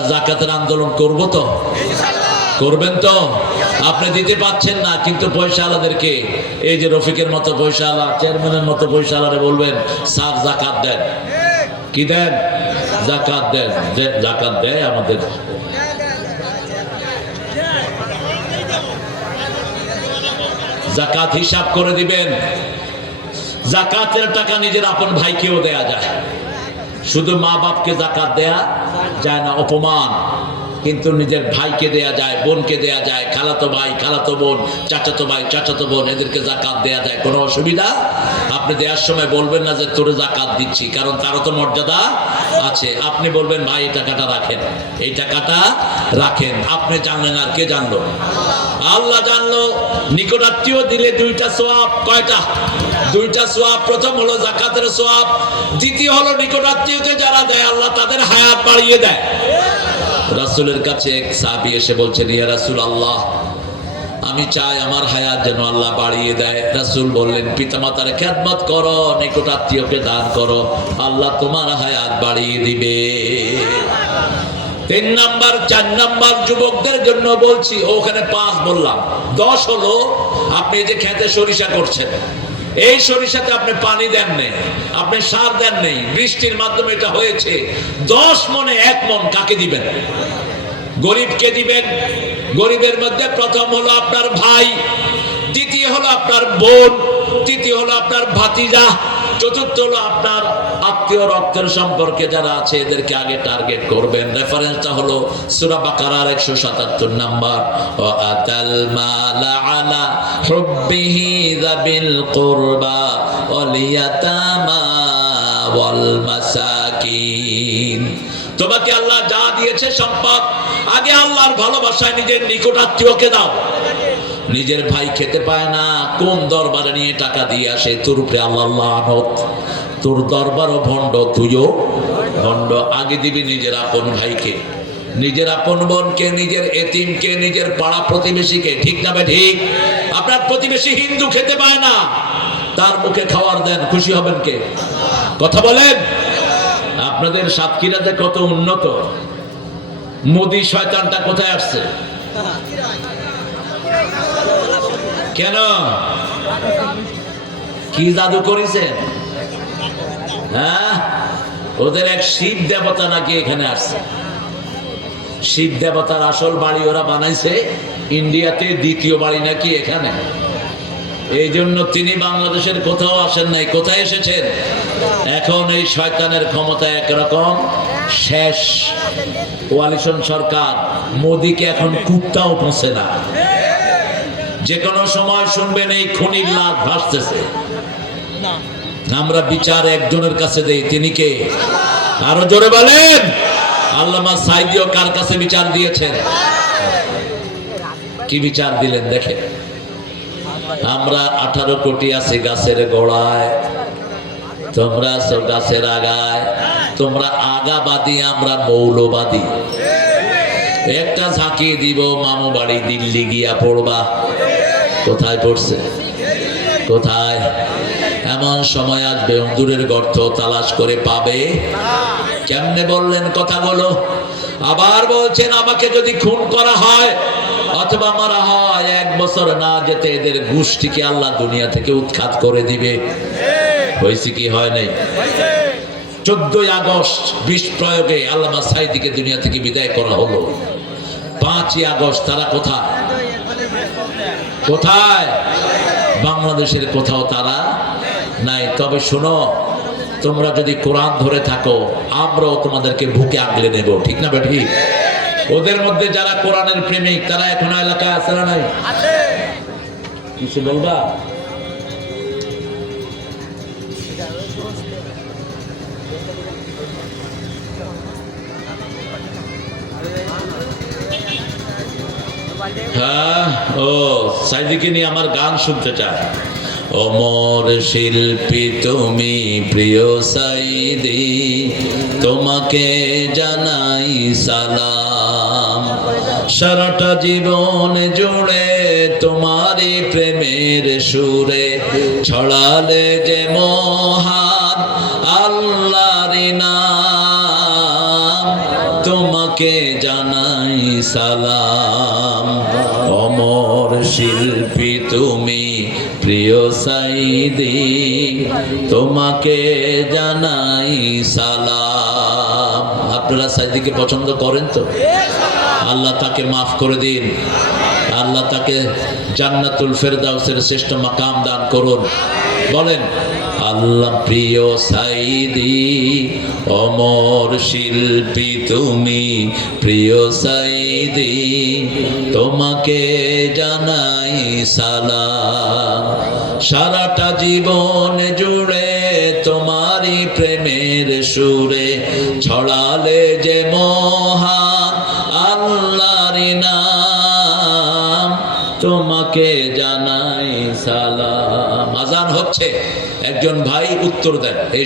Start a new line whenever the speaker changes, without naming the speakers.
জাকাতের আন্দোলন করব তো? করবেন তো? আপনি দিতে পাচ্ছেন না, কিন্তু পয়সা আলাদেরকে। এই যে রফিকের মতো পয়সা আলা, চেয়ারম্যানের মতো পয়সা আলারে বলবেন, স্যার, জাকাত দেন। কি দেন? জাকাত দেন। জাকাত দেয় আমাদের। জাকাত হিসাব করে দিবেন। জাকাতের টাকা নিজের আপন ভাইকেও দেয়া যায়। শুধু মা বাপকে জাকাত দেয়া যায় না, অপমান। কিন্তু নিজের ভাইকে দেয়া যায়, বোনকে দেয়া যায়, খালাতো ভাই, খালাতো বোন, চাচাতো ভাই, চাচাতো বোন, এদেরকে জাকাত দেয়া যায়। কোনো অসুবিধা? আপনি দেওয়ার সময় বলবেন না যে, তোরে জাকাত দিচ্ছি। কারণ তারও তো মর্যাদা আছে। আপনি বলবেন, ভাই, এই টাকাটা রাখেন। এই টাকাটা রাখেন। আপনি জানলেন আর কে জানলো? আল্লাহ জানলো, নিকটাত্মীয় দিলে দুইটা সোয়াব, কয়টা? দুইটা সোয়াব, প্রথম হলো জাকাতের সোয়াব, দ্বিতীয় হলো নিকটাত্মীয়কে যারা দেয়, আল্লাহ তাদের হায়াত বাড়িয়ে দেয়। রাসূলের কাছে এক সাহাবী এসে বলছেন, ইয়া রাসূল আল্লাহ আমি চাই আমার হায়াত যেন আল্লাহ বাড়িয়ে দেয়। রাসূল বললেন, পিতামাতার খেদমত করো, নিকটাত্মীয়কে দান করো, আল্লাহ তোমার হায়াত বাড়িয়ে দিবে। তিন নাম্বার, চার নাম্বার যুবকদের জন্য বলছি, ওখানে পাঁচ বললাম। দশ হলো, আপনি যে খেতে সরিষা করছেন, এই সরিষাতে আপনি পানি দেন নেই, আপনি সার দেন নেই, বৃষ্টির মাধ্যমে এটা হয়েছে। দশ মনে এক মন কাকে দিবেন? গরিবকে দিবেন। গরিবের মধ্যে প্রথম হলো আপনার ভাই, দ্বিতীয় হলো আপনার বোন, তৃতীয় হলো আপনার ভাতিজা চতুর্থ হলো আপনার আত্মীয় রক্তের সম্পর্কে যারা আছে, এদেরকে আগে টার্গেট করবেন। রেফারেন্সটা হলো সূরা বাকারার 177 নাম্বার। ওয়া আতাল কুরবা তোমাকে আল্লাহ যা দিয়েছে সম্পদ, আগে আল্লাহর ভালোবাসায় নিজের নিকট আত্মীয়কে দাও। নিজের ভাই খেতে পায় না, কোন দরবারে নিয়ে টাকা দিয়ে আসে? তোর উপরে আল্লাহ তোর দরবারও ভণ্ড, তুইও ভণ্ড। আগে দিবি নিজের আপন ভাইকে। নিজের আপন বোনকে, নিজের এতিমকে, নিজের পাড়া প্রতিবেশীকে। ঠিক না ঠিক? আপনার প্রতিবেশী হিন্দু খেতে পায় না। তার মুখে খাওয়ার দেন, খুশি হবেন কে? কথা বলেন? আপনাদের সাতক্ষীরাতে কত উন্নত? মোদি শয়তানটা কোথায় আসছে? কেন? কি জাদু করেছেন হ্যাঁ? ওদের এক শিব দেবতা নাকি এখানে আসছে। শিব দেবতার আসল বাড়ি ওরা বানাইছে ইন্ডিয়াতে, দ্বিতীয় বাড়ি নাকি এখানে। এই জন্য তিনি বাংলাদেশের কোথাও আসেন নাই। কোথায় এসেছেন? এখন এই শয়তানের ক্ষমতা একরকম, শেষ। কোয়ালিশন সরকার, মোদিকে এখন কুত্তাও পৌঁছে না। যে কোনো সময় শুনবেন এই খনির লাভ ভাসতেছে। আমরা বিচার একজনের কাছে দেই, তিনি কে? আরও জোরে বলেন। আল্লামা সাইদিও কার কাছে বিচার দিয়েছেন? কি বিচার দিলেন দেখেন। আমরা আঠারো কোটি আছি গাছের গোড়ায়। তোমরা আছো গাছের আগায়। তোমরা আগাবাদী, আমরা মৌলবাদী। একটা ঝাঁকিয়ে দিব, মামু বাড়ি দিল্লি গিয়া পড়বা। কোথায় পড়ছে? কোথায়? এমন সময় আসবে, অন্দুরের গর্ত তালাশ করে পাবে। কেমনে বললেন কথাগুলো আবার বলছেন, আমাকে যদি খুন করা হয়, অথবা মারা হয়, এক বছর না যেতে এদের গোষ্ঠীকে আল্লাহ দুনিয়া থেকে উৎখাত করে দিবে। হয়েছে কি, হয় নাই? চোদ্দই আগস্ট বিষ প্রয়োগে আল্লামা সাইদিকে দুনিয়া থেকে বিদায় করা হলো। পাঁচই আগস্ট তারা কোথায়? কোথায়? বাংলাদেশের কোথাও তারা নাই। তবে শোনো, তোমরা যদি কোরআন ধরে থাকো, আমরাও তোমাদেরকে বুকে আগলে নেব। ঠিক না ঠিক ওদের মধ্যে যারা কোরআনের প্রেমিক, তারা এখন এলাকায় আছে না নাই? কিছু বলবা? হ্যাঁ ও, সাইদিকে নিয়ে আমার গান শুনতে চায়। অমর শিল্পী তুমি প্রিয় সাইদি, তোমাকে জানাই সালাম। সারাটা জীবন জুড়ে তোমারই জানাই সালাম। অমর শিল্পী তুমি, প্রিয় সাইদি, তোমাকে জানাই সালাম। আপনারা সাইদিকে পছন্দ করেন তো? আল্লাহ তাকে মাফ করে দিন। আল্লাহ তাকে জান্নাতুল ফেরদাউসের শ্রেষ্ঠ মাকাম দান করুন। বলেন আল্লাহ প্রিয় সাইদি অমর শিল্পী তুমি প্রিয় সাইদি, তোমাকে জানাই সালাম। সারাটা জীবন জুড়ে তোমারই প্রেমের সুরে ছড়ালে যে মহান আল্লাহর নাম, তোমাকে জানাই সালাম। আজান হচ্ছে। একজন ভাই উত্তর দেন এই